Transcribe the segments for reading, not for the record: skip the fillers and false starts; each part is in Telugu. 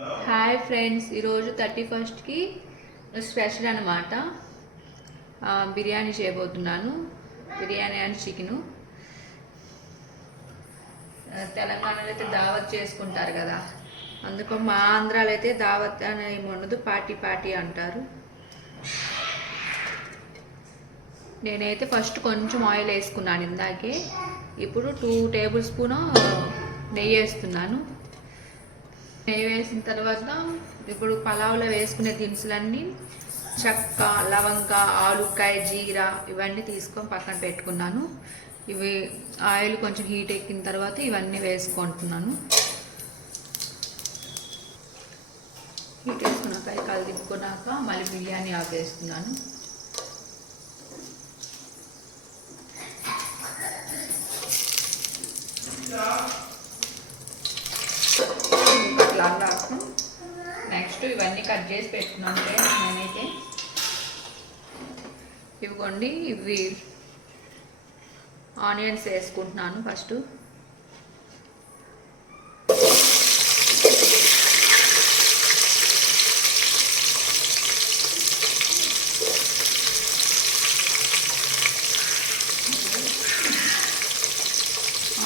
హాయ్ ఫ్రెండ్స్, ఈరోజు 31st స్పెషల్ అనమాట. బిర్యానీ చేయబోతున్నాను. Biryani and chicken. తెలంగాణలో అయితే దావత్ చేసుకుంటారు కదా, అందుకు మా ఆంధ్రాలో అయితే దావత్ అని ఏముండదు, పార్టీ పార్టీ అంటారు. నేనైతే ఫస్ట్ కొంచెం ఆయిల్ వేసుకున్నాను ఇందాకే. ఇప్పుడు 2 టేబుల్ స్పూన్ నెయ్యి వేస్తున్నాను. నెయ్యి వేసిన తర్వాత ఇప్పుడు పలావులో వేసుకునే దినుసులన్నీ చెక్క, లవంగ, ఆలుకాయ, జీరా ఇవన్నీ తీసుకొని పక్కన పెట్టుకున్నాను. ఇవి ఆయిల్ కొంచెం హీట్ ఎక్కిన తర్వాత ఇవన్నీ వేసుకుంటున్నాను. హీట్ వేసుకున్నాక కలిదిప్పుకున్నాక మళ్ళీ బిర్యానీ ఆకు వేస్తున్నాను. నెక్స్ట్ ఇవన్నీ కట్ చేసి పెట్టుకున్నాను నేనైతే. ఇవ్వండి, ఇవి ఆనియన్స్ వేసుకుంటున్నాను ఫస్ట్.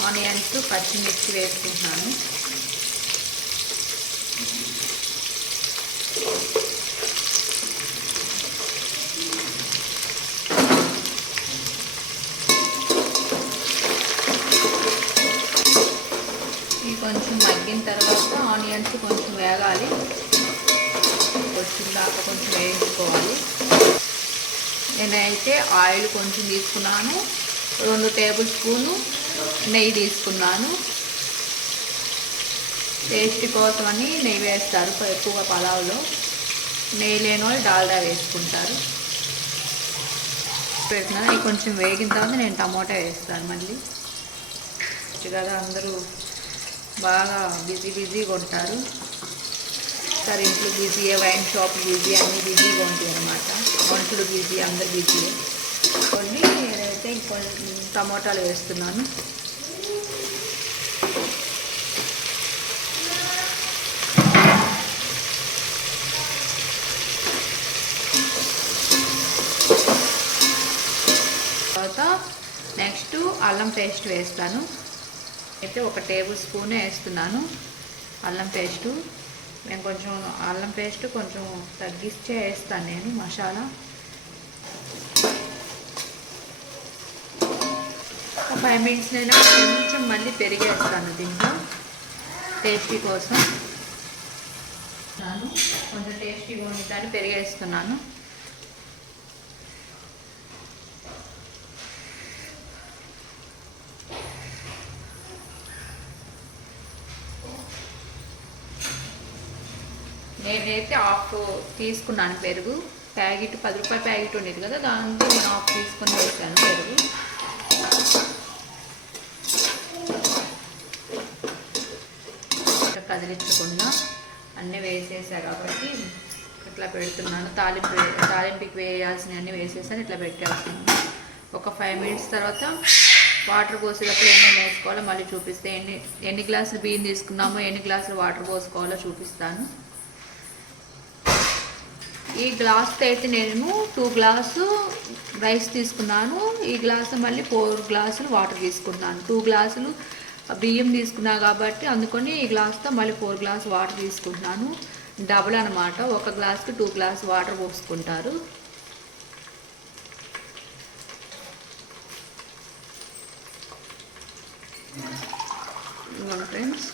ఆనియన్స్, పచ్చిమిర్చి వేసుకుంటున్నాను. కొంచెం మగ్గిన తర్వాత ఆనియన్స్ కొంచెం వేగాలి, వచ్చిందాక కొంచెం వేయించుకోవాలి. నేనైతే ఆయిల్ కొంచెం తీసుకున్నాను, 2 టేబుల్ స్పూను నెయ్యి తీసుకున్నాను. టేస్ట్ కోసమని నెయ్యి వేస్తారు ఎక్కువగా పలావులో. నెయ్యి లేని వాళ్ళు డాల్డా వేసుకుంటారు. పెడుతున్నాను. ఇది కొంచెం వేగిన తర్వాత నేను టమోటా వేస్తాను మళ్ళీ. కదా అందరూ బాగా బిజీగా ఉంటారు. సరే, ఇంట్లో బిజీ, వైన్ షాప్ బిజీ, అన్నీ బిజీగా ఉంటాయి అన్నమాట. వంటలు బిజీ, అందరు బిజీ. కొన్ని నేనైతే కొన్ని టమోటాలు వేస్తున్నాను. తర్వాత నెక్స్ట్ అల్లం పేస్ట్ వేస్తాను. అయితే 1 టేబుల్ స్పూన్ వేస్తున్నాను అల్లం పేస్టు. నేను కొంచెం అల్లం పేస్ట్ కొంచెం తగ్గిస్తే వేస్తాను నేను మసాలా. ఒక 5 మినిట్స్ నేను కొంచెం మళ్ళీ పెరిగేస్తాను దీంట్లో టేస్టీ కోసం. కొంచెం టేస్టీగా ఉండటానికి పెరిగేస్తున్నాను. నేనైతే హాఫ్ తీసుకున్నాను పెరుగు. ప్యాకెట్ 10 రూపాయల ప్యాకెట్ ఉండేది కదా, దాంతో నేను హాఫ్ తీసుకొని వేసాను పెరుగు. కదిలించకుండా అన్నీ వేసేసా కాబట్టి ఇట్లా పెడుతున్నాను. తాలింపుకి వేయాల్సినవన్నీ వేసేసాను, ఇట్లా పెట్టేస్తున్నాను. ఒక 5 మినిట్స్ తర్వాత వాటర్ పోసేటప్పుడు ఏమేమి వేసుకోవాలో మళ్ళీ చూపిస్తే, ఎన్ని గ్లాసులు బియ్యం తీసుకున్నామో ఎన్ని గ్లాసులు వాటర్ పోసుకోవాలో చూపిస్తాను. ఈ గ్లాస్తో అయితే నేను 2 గ్లాసు రైస్ తీసుకున్నాను. ఈ గ్లాసు మళ్ళీ 4 గ్లాసులు వాటర్ తీసుకున్నాను. 2 గ్లాసులు బియ్యం తీసుకున్నా కాబట్టి అందుకని ఈ గ్లాస్తో మళ్ళీ 4 గ్లాసు వాటర్ తీసుకుంటున్నాను. డబుల్ అనమాట, 1 గ్లాస్కి 2 గ్లాసు వాటర్ పోసుకుంటారు. ఫ్రెండ్స్,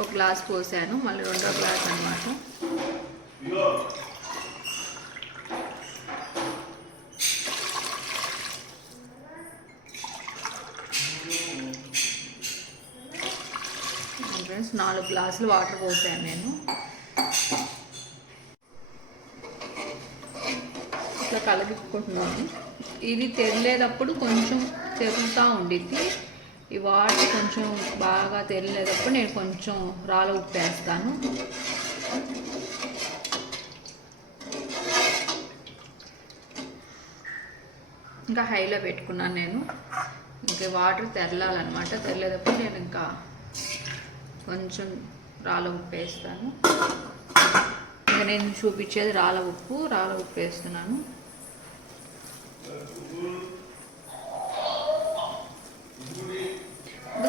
ఒక గ్లాస్ పోసాను, మళ్ళీ 2వ గ్లాస్ అనమాట. ఫ్రెండ్స్, 4 గ్లాసులు వాటర్ పోసాను నేను. ఇట్లా కలుపుకుంటున్నాను. ఇది తెరలేటప్పుడు కొంచెం తెరులుతూ ఉండిద్ది. ఈ వాటర్ కొంచెం బాగా తెరలేటప్పుడు నేను కొంచెం రాళ్ళ ఉప్పు వేస్తాను. ఇంకా హైలో పెట్టుకున్నాను నేను. ఇంకా వాటర్ తెరలాలన్నమాట. తెరలేటప్పుడు నేను ఇంకా కొంచెం రాళ్ళ ఉప్పు వేస్తాను. ఇంకా నేను చూపించేది రాళ్ళ ఉప్పు వేస్తున్నాను.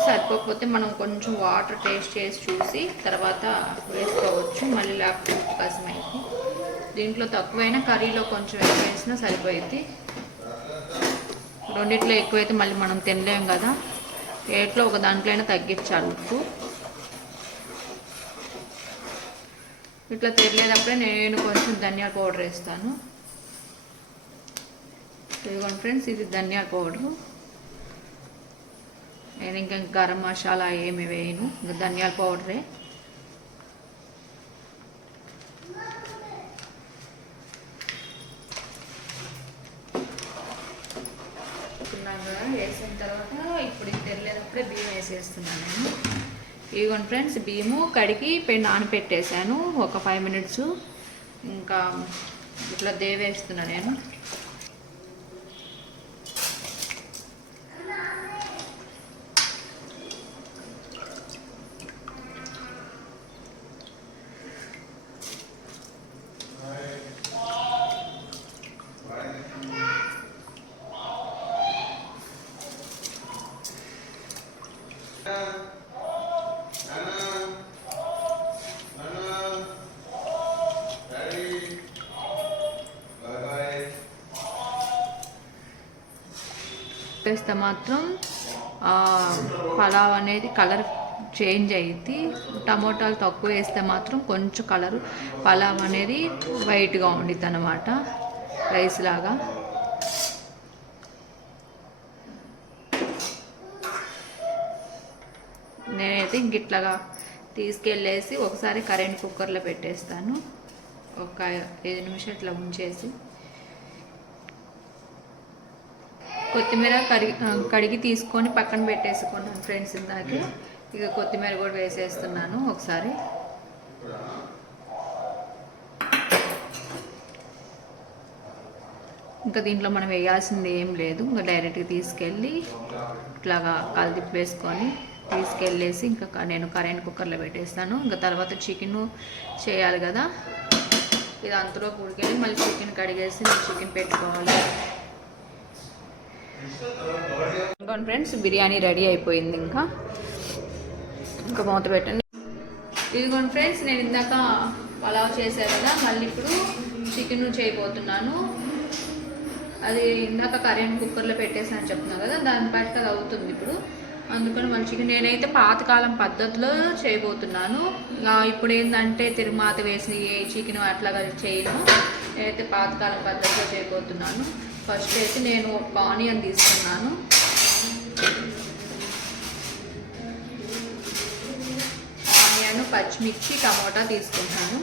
సరిపోకపోతే మనం కొంచెం వాటర్ టేస్ట్ చేసి చూసి తర్వాత వేసుకోవచ్చు. మళ్ళీ లేకపోతే ఉప్పు కసమైంది. దీంట్లో తక్కువైనా కర్రీలో కొంచెం ఎక్కువ వేసినా సరిపోయింది. రెండిట్లో ఎక్కువైతే మళ్ళీ మనం తినలేం కదా. ఏట్లో ఒక దాంట్లో అయినా తగ్గించాలి ఉప్పు. ఇట్లా తెలియనప్పుడే నేను కొంచెం ధనియాల పౌడర్ వేస్తాను. ఇదిగోండి ఫ్రెండ్స్, ఇది ధనియాల పౌడరు. నేను ఇంకా గరం మసాలా ఏమి వేయను, ఇంకా ధనియాల పౌడరే. వేసిన తర్వాత ఇప్పుడు ఇది తెరలేనప్పుడే బియ్యం వేసేస్తున్నాను నేను. ఇదిగోండి ఫ్రెండ్స్, బియ్యము కడిగి నానపెట్టేసాను ఒక 5 minutes. ఇంకా ఇట్లా దేవేస్తున్నా నేను. వేస్తే మాత్రం పలావ్ అనేది కలర్ చేంజ్ అయ్యింది. టమోటాలు తక్కువ వేస్తే మాత్రం కొంచెం కలర్ పలావ్ అనేది వైట్గా ఉండిద్ది అన్నమాట, రైస్ లాగా. నేనైతే ఇంక ఇట్లాగా తీసుకెళ్ళేసి ఒకసారి కరెంట్ కుక్కర్లో పెట్టేస్తాను. ఒక 5 నిమిషాలు ఇట్లా ఉంచేసి కొత్తిమీర కడిగి తీసుకొని పక్కన పెట్టేసుకున్నాను ఫ్రెండ్స్ ఇందాకే. ఇక కొత్తిమీర కూడా వేసేస్తున్నాను ఒకసారి. ఇంకా దీంట్లో మనం వేయాల్సింది ఏం లేదు, ఇంకా డైరెక్ట్గా తీసుకెళ్ళి ఇట్లాగా కలిపి వేసుకొని తీసుకెళ్ళేసి ఇంకా నేను కరెంట్ కుక్కర్లో పెట్టేస్తాను. ఇంకా తర్వాత చికెన్ చేయాలి కదా, ఇది అంతలో కూడికెళ్ళి మళ్ళీ చికెన్ కడిగేసి చికెన్ పెట్టుకోవాలి. ఇంకోండి ఫ్రెండ్స్, బిర్యానీ రెడీ అయిపోయింది. ఇంకా మూత పెట్టండి. ఇదిగోండి ఫ్రెండ్స్, నేను ఇందాక పలావ్ చేశాను కదా, మళ్ళీ ఇప్పుడు చికెన్ చేయబోతున్నాను. అది ఇందాక కరెంట్ కుక్కర్లో పెట్టేసాను చెప్తున్నా కదా, దాని పాటికి అది అవుతుంది ఇప్పుడు. అందుకని మళ్ళీ చికెన్ నేనైతే పాతకాలం పద్ధతిలో చేయబోతున్నాను. ఇప్పుడు ఏంటంటే తిరుమాత వేసి చికెన్ అట్లాగా చేయను. నేనైతే పాతకాలం పద్ధతిలో చేయబోతున్నాను. ఫస్ట్ అయితే నేను ఒక ఆనియన్ తీసుకున్నాను. ఆనియన్, పచ్చిమిర్చి, టమోటా తీసుకుంటాను.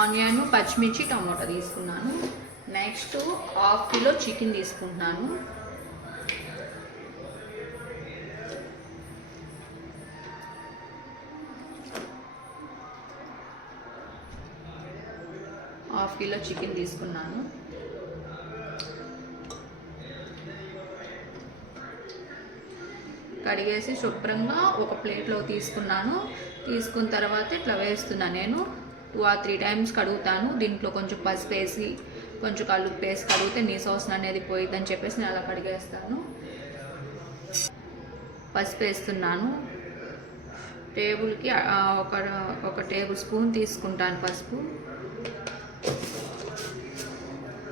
ఆనియన్, పచ్చిమిర్చి, టమోటా తీసుకున్నాను. నెక్స్ట్ 1/2 కిలో చికెన్ తీసుకుంటున్నాను. కడిగేసి శుభ్రంగా ఒక ప్లేట్లో తీసుకున్నాను. తీసుకున్న తర్వాత ఇట్లా వేస్తున్నాను. నేను 2 or 3 times కడుగుతాను. దీంట్లో కొంచెం పసుపు వేసి కొంచెం కల్లుప్పు వేసి కడిగితే నీసు వాసన అనేది పోయిద్దని చెప్పేసి నేను అలా కడిగేస్తాను. పసుపు వేస్తున్నాను. టేబుల్కి ఒక టేబుల్ స్పూన్ తీసుకుంటాను పసుపు.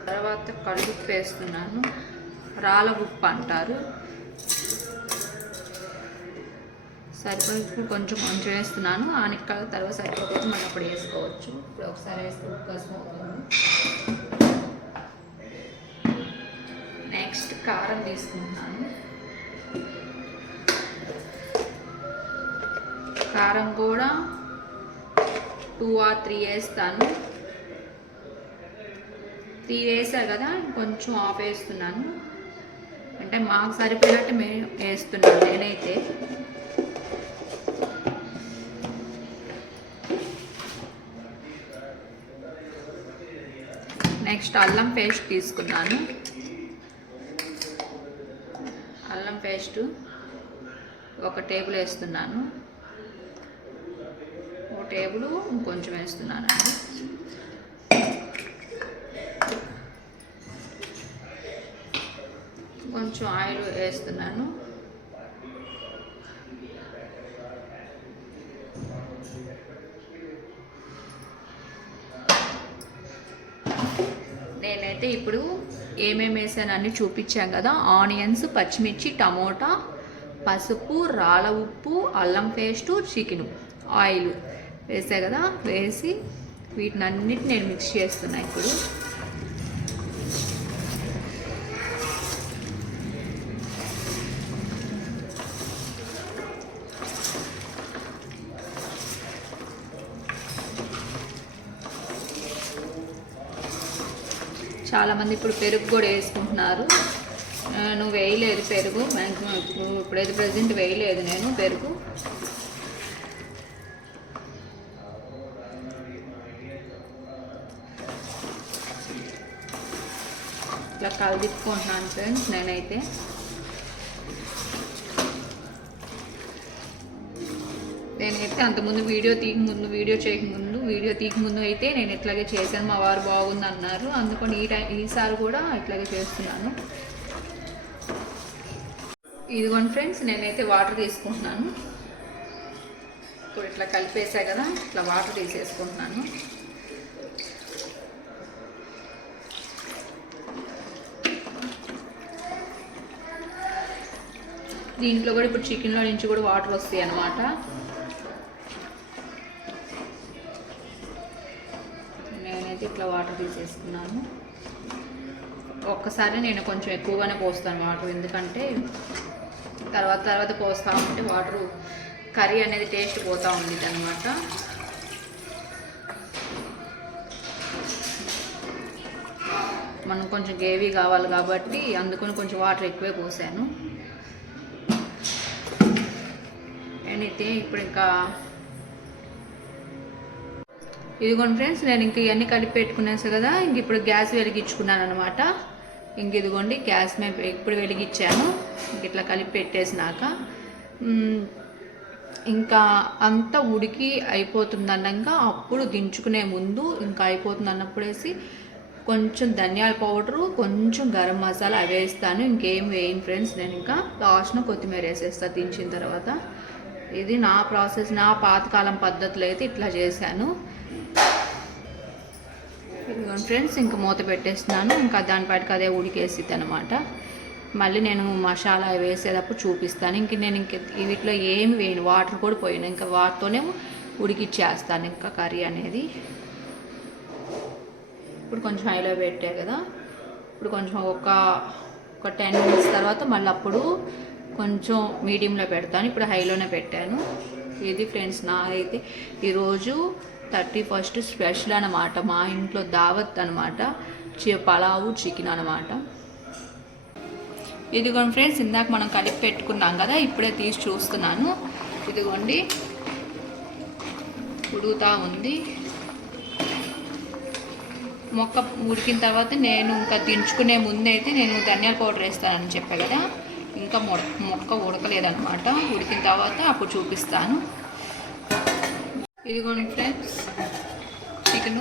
తర్వాత కల్లుప్పు వేస్తున్నాను. రాళ్ళ ఉప్పు అంటారు. సరిపోయి కొంచెం వేస్తున్నాను. ఆనిక్కల తర్వాత సరిపోతే మనం అప్పుడు వేసుకోవచ్చు. ఇప్పుడు ఒకసారి వేస్తే ఉప్పు అవుతుంది. నెక్స్ట్ కారం తీసుకుంటున్నాను. కారం కూడా 2 or 3 వేస్తాను. 3 వేసాను కదా, కొంచెం ఆఫ్ వేస్తున్నాను. అంటే మాకు సరిపోయినట్టు మేము వేస్తున్నాను నేనైతే. ఫస్ట్ అల్లం పేస్ట్ తీసుకున్నాను. అల్లం పేస్ట్ 1 టేబుల్ వేస్తున్నాను. 1 టేబుల్ ఇంకొంచెం వేస్తున్నానండి. కొంచెం ఆయిల్ వేస్తున్నాను. నేనైతే ఇప్పుడు ఏమేమి వేసాను అన్ని చూపించాను కదా. ఆనియన్స్, పచ్చిమిర్చి, టమోటా, పసుపు, రాళ్ళ ఉప్పు, అల్లం పేస్టు, చికెను, ఆయిల్ వేసా కదా. వేసి వీటిని అన్నిటిని నేను మిక్స్ చేస్తున్నా. ఇప్పుడు చాలామంది ఇప్పుడు పెరుగు కూడా వేసుకుంటున్నారు. నువ్వు వేయలేదు పెరుగు, మ్యాక్సిమం ఇప్పుడైతే ప్రజెంట్ వేయలేదు నేను పెరుగు. ఇట్లా కలిదిప్పుకుంటున్నాను ఫ్రెండ్స్. నేనైతే అంతకుముందు వీడియో తీయకముందు అయితే నేను ఇట్లాగే చేశాను. మా వారు బాగుంది అన్నారు. అందుకని ఈసారి కూడా ఇట్లాగే చేస్తున్నాను. ఇదిగోండి ఫ్రెండ్స్, నేనైతే వాటర్ తీసుకుంటున్నాను. ఇప్పుడు ఇట్లా కలిపేసా కదా, ఇట్లా వాటర్ తీసేసుకుంటున్నాను. దీంట్లో కూడా ఇప్పుడు చికెన్లో నుంచి కూడా వాటర్ వస్తాయి అన్నమాట. నేనైతే ఇట్లా వాటర్ తీసేసుకున్నాను. ఒక్కసారి నేను కొంచెం ఎక్కువగానే పోస్తాను వాటర్, ఎందుకంటే తర్వాత పోస్తా ఉంటే వాటర్ కర్రీ అనేది టేస్ట్ పోతూ ఉంది అన్నమాట. మనం కొంచెం గ్రేవీ కావాలి కాబట్టి అందుకని కొంచెం వాటర్ ఎక్కువే పోసాను. నేనైతే ఇప్పుడు ఇంకా ఇదిగోండి ఫ్రెండ్స్, నేను ఇంక ఇవన్నీ కలిపి పెట్టుకున్నాను కదా. ఇంక ఇప్పుడు గ్యాస్ వెలిగించుకున్నాను అనమాట. ఇంక ఇదిగోండి గ్యాస్ మేము ఇప్పుడు వెలిగించాను. ఇంక ఇట్లా కలిపి పెట్టేసినాక ఇంకా అంతా ఉడికి అయిపోతుంది అన్నాక అప్పుడు దించుకునే ముందు ఇంకా అయిపోతుంది అన్నప్పుడేసి కొంచెం ధనియాల పౌడరు, కొంచెం గరం మసాలా అవి వేస్తాను. ఇంకేం వేయను ఫ్రెండ్స్. నేను ఇంకా లాస్ట్ను కొత్తిమీర వేసేస్తాను దించిన తర్వాత. ఇది నా ప్రాసెస్, నా పాతకాలం పద్ధతిలో అయితే ఇట్లా చేశాను. ఇదిగోండి ఫ్రెండ్స్, ఇంకా మూత పెట్టేస్తున్నాను. ఇంకా దానిపాటికి అదే ఉడికేసిద్ది అనమాట. మళ్ళీ నేను మసాలా వేసేటప్పుడు చూపిస్తాను. నేను వీటిలో ఏమి వేయను, వాటర్ కూడా పోయాను. ఇంకా వాటితోనే ఉడికిచ్చేస్తాను ఇంకా కర్రీ అనేది. ఇప్పుడు కొంచెం హైలో పెట్టా కదా. ఇప్పుడు కొంచెం ఒక 10 మినిట్స్ తర్వాత మళ్ళీ అప్పుడు కొంచెం మీడియంలో పెడతాను. ఇప్పుడు హైలోనే పెట్టాను. ఇది ఫ్రెండ్స్ నాదైతే ఈరోజు 31st స్పెషల్ అనమాట. మా ఇంట్లో దావత్ అనమాట. పలావు చికెన్ అనమాట. ఇదిగోండి ఫ్రెండ్స్, ఇందాక మనం కలిపి పెట్టుకున్నాం కదా, ఇప్పుడే తీసి చూస్తున్నాను. ఇదిగోండి ఉడుగుతూ ఉంది. మొక్క ఉడికిన తర్వాత నేను ఇంకా దించుకునే ముందు అయితే నేను ధనియాల పౌడర్ వేస్తానని చెప్పా కదా. ఇంకా మొక్క ఉడకలేదన్నమాట. ఉడికిన తర్వాత అప్పుడు చూపిస్తాను. ఇదిగోండి ఫ్రెండ్స్, చికెన్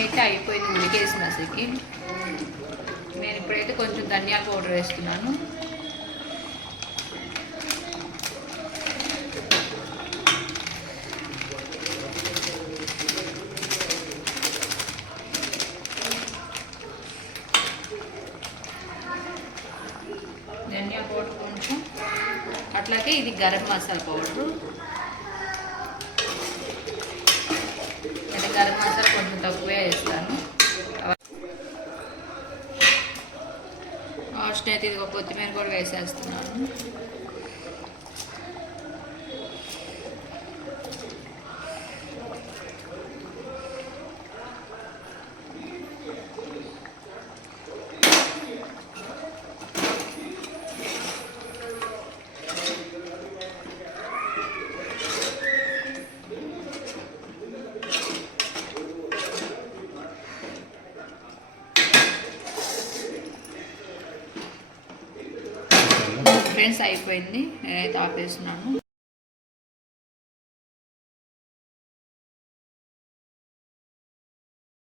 అయితే అయిపోయింది, ఉడికేసిన చికెన్. నేను ఇప్పుడైతే కొంచెం ధనియాల పౌడర్ వేస్తున్నాను. ధనియా పౌడర్ కొంచెం, అట్లాగే ఇది గరం మసాలా పౌడరు. అంటే గరం మసాలా కొంచెం తక్కువే వేస్తాను. లాస్ట్ అయితే ఇది ఒక కొత్తిమీర కూడా వేసేస్తున్నాను. ఫ్రెండ్స్ అయిపోయింది, నేనైతే ఆపేస్తున్నాను.